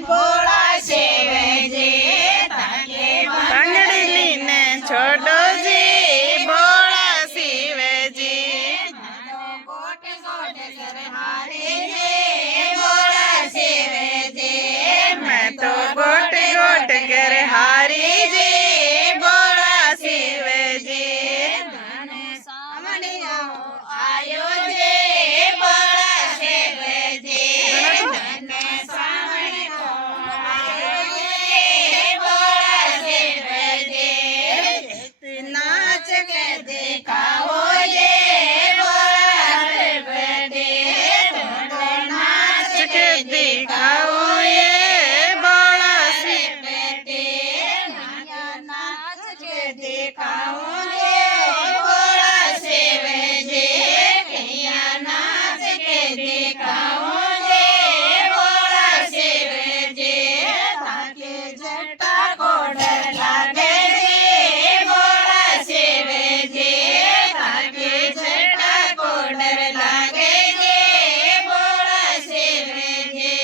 ભોળા શિવજી તાકે બંગડી લીને છોડોજી ભોળા શિવજી કોટ કોટ કર હારે જે ભોળા શિવજી मैं तो गोट गोट कर हारी जी भोला शिव जी સામણે આયો જે ભોળા શિવજી ધન સામણે આયો જે ભોળા શિવજી નાચ કે દેખાવો જે ભોળા શિવજી નાચ के दिखाओ ये भोला शिव नाच के देखाओ जे भोला शिवजी कहिया नाच के देखाओ जे भोला शिवजी ताके जटा कोडर लागे जे भोला शिवजी ताके जटा कोडर लागे जे भोला शिवजी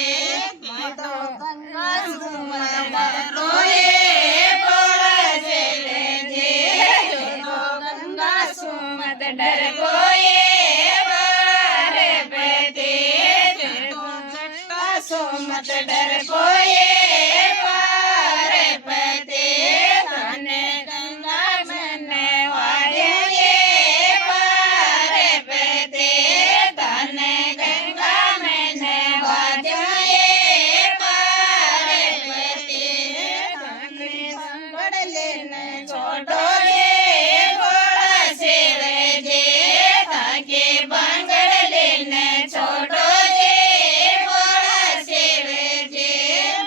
मैं तो गंगा सुमंदर रोए भोला शिवजी तो गंगा सुमत डर गोए बारे बेटे तो जटा सुमत डर गोए बारे बेटे तने गंगा मैंने वाले ये बारे बेटे तने गंगा मैंने वाले ये बारे बेटे तने संगड़ लेने छोड़ो ये भोला शिवजी ताके बांगड़ लेने छोड़ो ये भोला शिवजी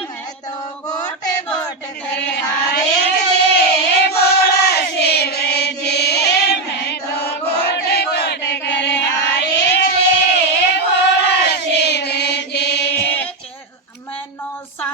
मैं तो गोट गोट कर आए जे भोला शिवजी मैं तो गोट गोट कर आए जे भोला शिवजी मैनो सा